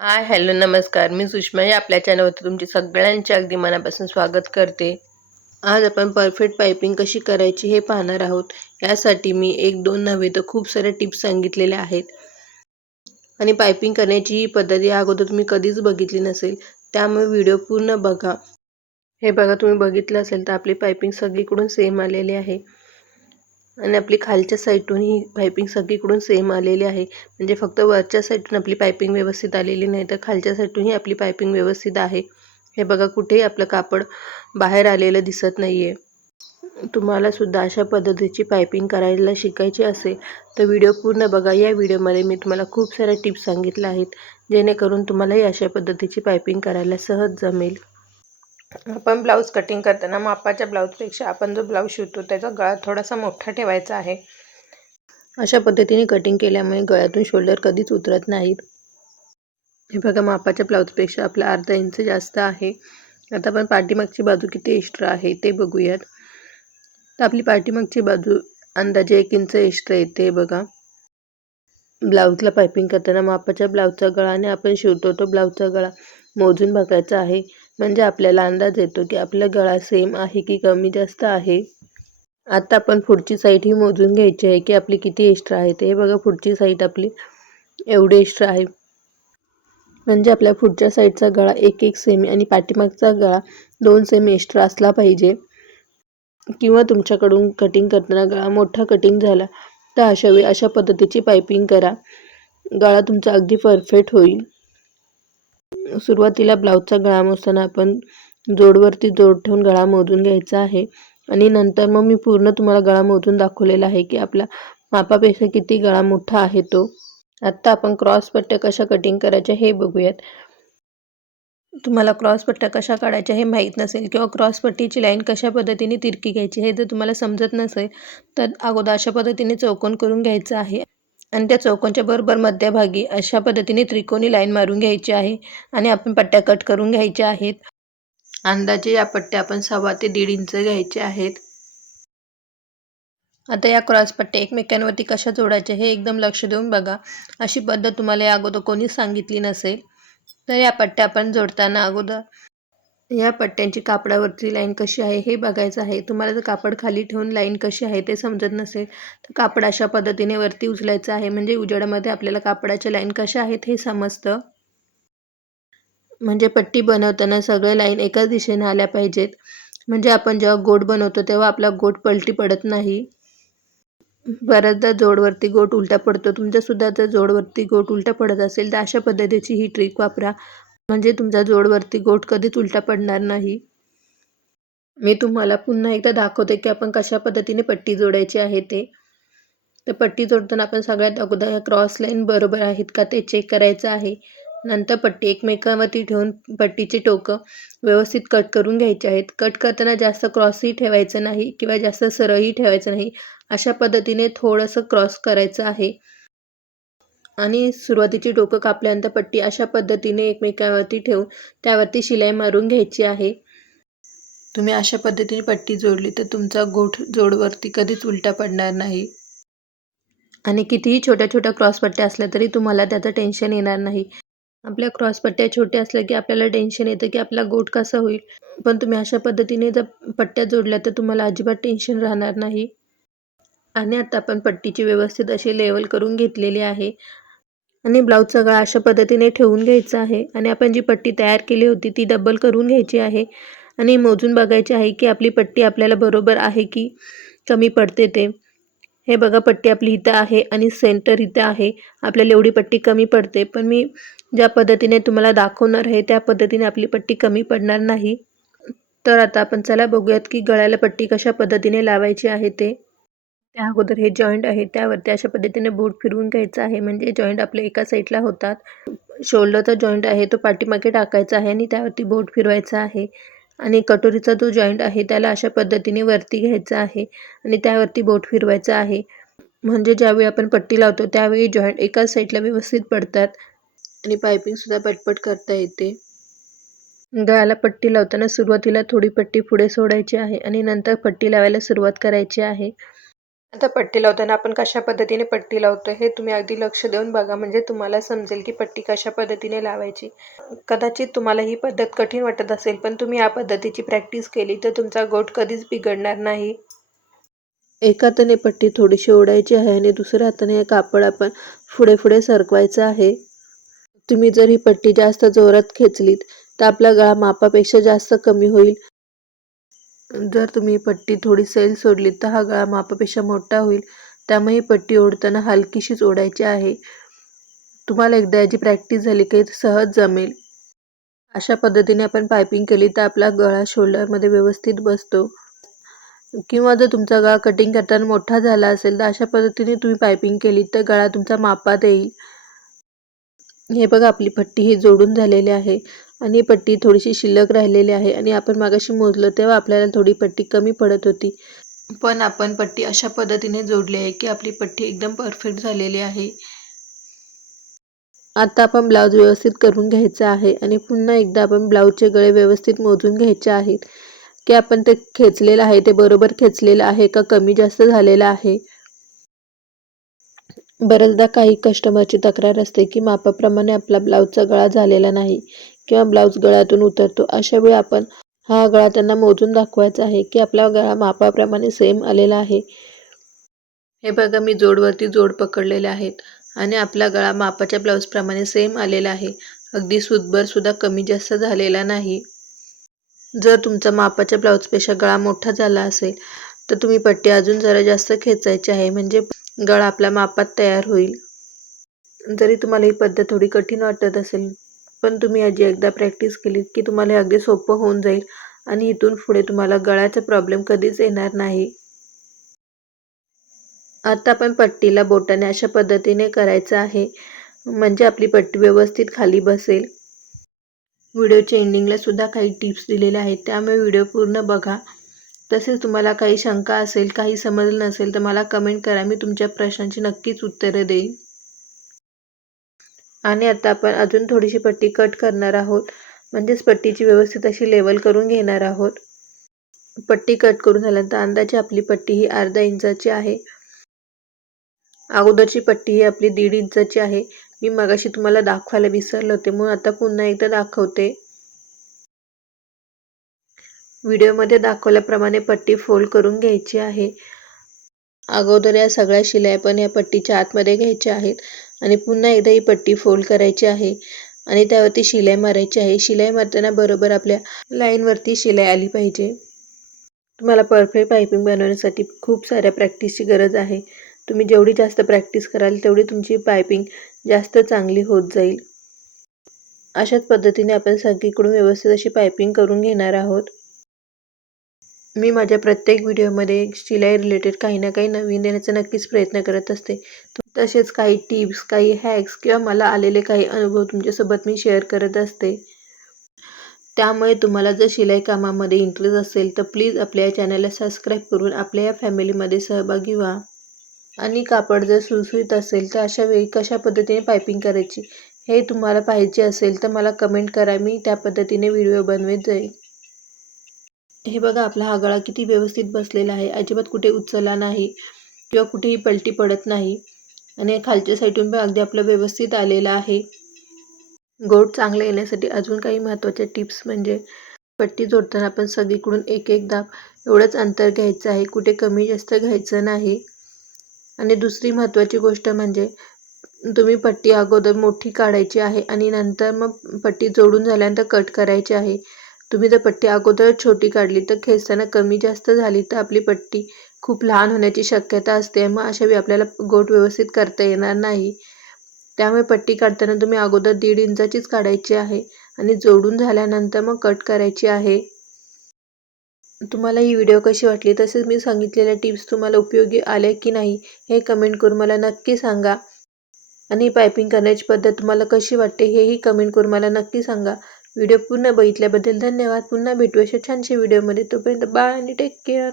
Hi hello नमस्कार. मी सुषमा या आपल्या चॅनलवरती तुमचे सगळ्यांचे अगदी मनापासून स्वागत करते. आज आपण परफेक्ट पायपिंग कशी करायची हे पाहणार आहोत. यासाठी मी एक दोन नव्हे तर खूप साऱ्या टिप्स सांगितलेल्या आहेत. आणि पायपिंग करण्याची ही पद्धत या अगोदर तुम्ही कधीच बघितली नसेल, त्यामुळे व्हिडिओ पूर्ण बघा. हे बघा, तुम्ही बघितलं असेल तर आपली पायपिंग सगळीकडून सेम आलेली आहे आणि आपली खालच्या साईडून ही पायपिंग सगळीकडून सेम आलेली आहे. म्हणजे फक्त वरच्या साईडून आपली पायपिंग व्यवस्थित आलेली नाही, तर खालच्या साईडूनही आपली पायपिंग व्यवस्थित आहे. हे बघा, कुठेही आपलं कापड बाहेर आलेलं दिसत नाहीये. तुम्हाला सुद्धा अशा पद्धतीची पायपिंग करायला शिकायची असेल तर व्हिडिओ पूर्ण बघा. या व्हिडिओमध्ये मी तुम्हाला खूप साऱ्या टिप्स सांगितल्या आहेत, जेणेकरून तुम्हालाही अशा पद्धतीची पायपिंग करायला सहज जमेल. आपण ब्लाऊज कटिंग करताना मापाच्या ब्लाऊजपेक्षा आपण जो ब्लाऊज शिवतो त्याचा गळा थोडासा मोठा ठेवायचा आहे. अशा पद्धतीने कटिंग केल्यामुळे गळ्यातून शोल्डर कधीच उतरत नाहीत. हे बघा, मापाच्या ब्लाऊजपेक्षा आपला अर्धा इंच जास्त आहे. आता आपण पाठीमागची बाजू किती एक्स्ट्रा आहे ते बघूयात. तर आपली पाठीमागची बाजू अंदाजे 1 इंच एक्स्ट्रा येते. बघा, ब्लाऊजला पायपिंग करताना मापाच्या ब्लाऊजचा गळा आणि आपण शिवतो तो ब्लाऊजचा गळा मोजून बघायचा आहे. म्हणजे आपल्याला अंदाज येतो की आपला गळा सेम आहे की कमी जास्त आहे. आता आपण पुढची साईड ही मोजून घ्यायची आहे की आपली किती एक्स्ट्रा आहे ते. हे बघा, पुढची साईड आपली एवढी एक्स्ट्रा आहे. म्हणजे आपल्या पुढच्या साईडचा गळा 1 सेमी आणि पाठीमागचा गळा 2 सेमी एक्स्ट्रा असला पाहिजे. किंवा तुमच्याकडून कटिंग करताना गळा मोठा कटिंग झाला तर अशा वेळी अशा पद्धतीची पायपिंग करा. गळा तुमचा अगदी परफेक्ट होईल. सुरुवातीला ब्लाऊजचा गळा मोजताना आपण जोडवरती जोड ठेवून गळा मोजून घ्यायचा आहे आणि नंतर मग मी पूर्ण तुम्हाला गळा मोजून दाखवलेला आहे की आपला मापापेक्षा किती गळा मोठा आहे तो. आता आपण क्रॉस पट्ट्या कशा कटिंग करायच्या हे बघूयात. तुम्हाला क्रॉस पट्ट्या कशा काढायच्या हे माहीत नसेल किंवा क्रॉस पट्टीची लाईन कशा पद्धतीने तिरकी घ्यायची हे जर तुम्हाला समजत नसेल तर अगोदर अशा पद्धतीने चौकोन करून घ्यायचं आहे आणि त्या चौकोनच्या बरोबर मध्यभागी अशा पद्धतीने त्रिकोणी लाईन मारून घ्यायची आहे आणि आपण पट्ट्या कट करून घ्यायच्या आहेत. अंदाजे या पट्ट्या आपण 1.25 ते 1.5 इंच घ्यायचे आहेत. आता या क्रॉस पट्ट्या एकमेकांवरती कशा जोडायच्या हे एकदम लक्ष देऊन बघा. अशी पद्धत तुम्हाला या अगोदर कोणीच सांगितली नसेल. तर या पट्ट्या आपण जोडताना अगोदर या पट्ट्यांची कापडावरची लाईन कशी आहे हे बघायचं आहे. तुम्हाला जर कापड खाली ठेवून लाईन कशी आहे ते समजत नसेल तर कापड अशा पद्धतीने वरती उचलायचं आहे. म्हणजे उजेडामध्ये आपल्याला कापडाच्या लाईन कशा आहेत हे समजतं. म्हणजे पट्टी बनवताना सगळ्या लाईन एकाच दिशेने आल्या पाहिजेत. म्हणजे आपण जेव्हा गोट बनवतो तेव्हा आपला गोट पलटी पडत नाही. बऱ्याचदा जोडवरती गोट उलटा पडतो. तुमच्यासुद्धा जर जोडवरती गोट उलटा पडत असेल तर अशा पद्धतीची ही ट्रिक वापरा. म्हणजे तुमच्या जोडवरती गोट कधीच उलटा पडणार नाही. मी तुम्हाला पुन्हा एकदा दाखवते की आपण कशा पद्धतीने पट्टी जोडायची आहे ते. तर पट्टी जोडताना आपण सगळ्यात अगोदर क्रॉस लाईन बरोबर आहेत का ते चेक करायचं आहे. नंतर पट्टी एकमेकांवरती ठेवून पट्टीची टोकं व्यवस्थित कट करून घ्यायची आहेत. कट करताना जास्त क्रॉसही ठेवायचं नाही किंवा जास्त सरळही ठेवायचं नाही. अशा पद्धतीने थोडंसं क्रॉस करायचं आहे आणि सुरुवातीची टोकं कापल्यानंतर पट्टी अशा पद्धतीने एकमेकांवरती ठेवून त्यावरती शिलाई मारून घ्यायची आहे. तुम्ही अशा पद्धतीने पट्टी जोडली तर तुमचा गोठ जोडवरती कधीच उलटा पडणार नाही. आणि कितीही छोट्या छोट्या क्रॉस पट्ट्या असल्या तरी तुम्हाला त्याचं टेन्शन येणार नाही. आपल्या क्रॉस पट्ट्या छोट्या असल्या की आपल्याला टेन्शन येतं की आपला गोठ कसा होईल. पण तुम्ही अशा पद्धतीने जर पट्ट्या जोडल्या तर तुम्हाला अजिबात टेन्शन राहणार नाही. आणि आता आपण पट्टीची व्यवस्थित अशी लेवल करून घेतलेली आहे आणि ब्लाऊजचा गळा अशा पद्धतीने ठेवून घ्यायचा आहे आणि आपण जी पट्टी तयार केली होती ती डबल करून घ्यायची आहे आणि मोजून बघायची आहे की आपली पट्टी आपल्याला बरोबर आहे की कमी पडते ते. हे बघा, पट्टी आपली इथं आहे आणि सेंटर इथं आहे. आपल्याला एवढी पट्टी कमी पडते, पण मी ज्या पद्धतीने तुम्हाला दाखवणार आहे त्या पद्धतीने आपली पट्टी कमी पडणार नाही. तर आता आपण चला बघूयात की गळ्याला पट्टी कशा पद्धतीने लावायची आहे ते. त्या अगोदर हे जॉईंट आहे त्यावरती अशा पद्धतीने बोट फिरवून घ्यायचं आहे. म्हणजे जॉईंट आपले एका साईडला होतात. शोल्डरचा जॉईंट आहे तो पाठीमागे टाकायचा आहे आणि त्यावरती बोट फिरवायचा आहे आणि कटोरीचा जो जॉईंट आहे त्याला अशा पद्धतीने वरती घ्यायचा आहे आणि त्यावरती बोट फिरवायचा आहे. म्हणजे ज्यावेळी आपण पट्टी लावतो त्यावेळी जॉईंट एकाच साईडला व्यवस्थित पडतात आणि पायपिंगसुद्धा पटपट करता येते. गळ्याला पट्टी लावताना सुरुवातीला थोडी पट्टी पुढे सोडायची आहे आणि नंतर पट्टी लावायला सुरुवात करायची आहे. आता पट्टी लावताना आपण कशा पद्धतीने पट्टी लावतो हे तुम्ही अगदी लक्ष देऊन बघा, म्हणजे तुम्हाला समजेल की पट्टी कशा पद्धतीने लावायची. कदाचित तुम्हाला ही पद्धत कठीण वाटत असेल, पण तुम्ही या पद्धतीची प्रॅक्टिस केली तर तुमचा गोट कधीच बिघडणार नाही. एका हाताने पट्टी थोडीशी ओढायची आहे आणि दुसऱ्या हाताने हे कापड आपण पुढे सरकवायचं आहे. तुम्ही जर ही पट्टी जास्त जोरात खेचलीत तर आपला गळा मापापेक्षा जास्त कमी होईल. जर तुम्ही पट्टी थोडी सैल सोडली तर हा गळा मापापेक्षा मोठा होईल. त्यामुळे ही पट्टी ओढताना हलकीशीच ओढायची आहे. तुम्हाला एकदा याची प्रॅक्टिस झाली की सहज जमेल. अशा पद्धतीने आपण पायपिंग केली तर आपला गळा शोल्डरमध्ये व्यवस्थित बसतो. किंवा जर तुमचा गळा कटिंग करताना मोठा झाला असेल तर अशा पद्धतीने तुम्ही पायपिंग केली तर गळा तुमचा मापात येईल. हे बघा, आपली पट्टी ही जोडून झालेली आहे आणि पट्टी थोडीशी शिल्लक राहिलेली आहे आणि आपण मागाशी मोजलं तेव्हा आपल्याला थोडी पट्टी कमी पडत होती. पण आपण पट्टी अशा पद्धतीने जोडली आहे की आपली पट्टी एकदम परफेक्ट झालेली आहे. आता आपण ब्लाऊज व्यवस्थित करून घ्यायचा आहे आणि पुन्हा एकदा आपण ब्लाऊजचे गळे व्यवस्थित मोजून घ्यायचे आहेत की आपण ते खेचलेलं आहे ते बरोबर खेचलेलं आहे का कमी जास्त झालेलं आहे. बऱ्याचदा काही कस्टमरची तक्रार असते की मापाप्रमाणे आपला ब्लाऊजचा गळा झालेला नाही किंवा ब्लाऊज गळ्यातून उतरतो. अशा वेळी आपण हा गळा त्यांना मोजून दाखवायचा आहे की आपला गळा मापाप्रमाणे सेम आलेला आहे. हे बघा, मी जोडवरती जोड पकडलेले आहेत आणि आपला गळा मापाच्या ब्लाऊजप्रमाणे सेम आलेला आहे. अगदी सुतभर सुद्धा कमी जास्त झालेला नाही. जर तुमचा मापाच्या ब्लाऊजपेक्षा गळा मोठा झाला असेल तर तुम्ही पट्टी अजून जरा जास्त खेचायची आहे, म्हणजे गळा आपल्या मापात तयार होईल. जरी तुम्हाला ही पद्धत थोडी कठीण वाटत असेल, पण तुम्ही याची एकदा प्रॅक्टिस केली की तुम्हाला हे अगदी सोपं होऊन जाईल आणि इथून पुढे तुम्हाला गळ्याचा प्रॉब्लेम कधीच येणार नाही. आता आपण पट्टीला बोटाने अशा पद्धतीने करायचं आहे, म्हणजे आपली पट्टी व्यवस्थित खाली बसेल. व्हिडिओच्या एंडिंगला सुद्धा काही टिप्स दिलेल्या आहेत, त्यामुळे व्हिडिओ पूर्ण बघा. तसेच तुम्हाला काही शंका असेल, काही समजलं नसेल तर मला कमेंट करा, मी तुमच्या प्रश्नांची नक्कीच उत्तरं देईन. आणि आता आपण अजून थोडीशी पट्टी कट करणार आहोत, म्हणजेच पट्टीची व्यवस्थित अशी लेवल करून घेणार आहोत. पट्टी कट करून झाल्यानंतर अंदाजे आपली पट्टी ही अर्धा इंचाची आहे. अगोदरची पट्टी ही आपली 1.5 इंचाची आहे. मी मगाशी तुम्हाला दाखवायला विसरले होते, म्हणून आता पुन्हा एकदा दाखवते. व्हिडिओमध्ये दाखवल्याप्रमाणे पट्टी फोल्ड करून घ्यायची आहे. अगोदर या सगळ्या शिलाई पण या पट्टीच्या आतमध्ये घ्यायच्या आहेत आणि पुन्हा एकदा ही पट्टी फोल्ड करायची आहे आणि त्यावरती शिलाई मारायची आहे. शिलाई मारताना बरोबर आपल्या लाईनवरती शिलाई आली पाहिजे. तुम्हाला परफेक्ट पायपिंग बनवण्यासाठी खूप साऱ्या प्रॅक्टिसची गरज आहे. तुम्ही जेवढी जास्त प्रॅक्टिस कराल तेवढी तुमची पायपिंग जास्त चांगली होत जाईल. अशाच पद्धतीने आपण सगळीकडून व्यवस्थित अशी पायपिंग करून घेणार आहोत. मी माझ्या प्रत्येक व्हिडिओमध्ये शिलाई रिलेटेड काही ना काही नवीन देण्याचा नक्कीच प्रयत्न करत असते. तसेच काही टिप्स, काही हॅक्स किंवा मला आलेले काही अनुभव तुमच्यासोबत मी शेअर करत असते. त्यामुळे तुम्हाला जर शिलाई कामामध्ये इंटरेस्ट असेल तर प्लीज आपल्या या चॅनलला सबस्क्राईब करून आपल्या या फॅमिलीमध्ये सहभागी व्हा. आणि कापड जर सुळसुळीत असेल तर अशा वेळी कशा पद्धतीने पायपिंग करायची हे तुम्हाला पाहिजे असेल तर मला कमेंट करा, मी त्या पद्धतीने व्हिडिओ बनवत जाईल. हे बघा, आपला हा गळा किती व्यवस्थित बसलेला आहे, अजिबात कुठे उचलला नाही किंवा कुठेही पलटी पडत नाही आणि खालच्या साईडून पण अगदी आपलं व्यवस्थित आलेलं आहे. गोट चांगलं येण्यासाठी अजून काही महत्त्वाच्या टिप्स म्हणजे पट्टी जोडताना आपण सगळीकडून एक एक दाब एवढंच अंतर घ्यायचं आहे, कुठे कमी जास्त घ्यायचं नाही. आणि दुसरी महत्त्वाची गोष्ट म्हणजे तुम्ही पट्टी अगोदर मोठी काढायची आहे आणि नंतर मग पट्टी जोडून झाल्यानंतर कट करायची आहे. तुम्ही जर पट्टी अगोदर छोटी काढली तर खेचताना कमी जास्त झाली तर आपली पट्टी खूप लहान होण्याची शक्यता असते. मग अशा वेळी आपल्याला गोट व्यवस्थित करता येणार नाही. त्यामुळे पट्टी काढताना तुम्ही अगोदर 1.5 इंचाचीच काढायची आहे आणि जोडून झाल्यानंतर मग कट करायची आहे. तुम्हाला ही व्हिडिओ कशी वाटली, तसेच मी सांगितलेल्या टिप्स तुम्हाला उपयोगी आल्या की नाही हे कमेंट करून मला नक्की सांगा. आणि पायपिंग करण्याची पद्धत तुम्हाला कशी वाटते हेही कमेंट करून मला नक्की सांगा. व्हिडिओ पूर्ण बघितल्याबद्दल धन्यवाद. पुन्हा भेटू अशा छानशा व्हिडिओमध्ये. तोपर्यंत बाय आणि टेक केअर.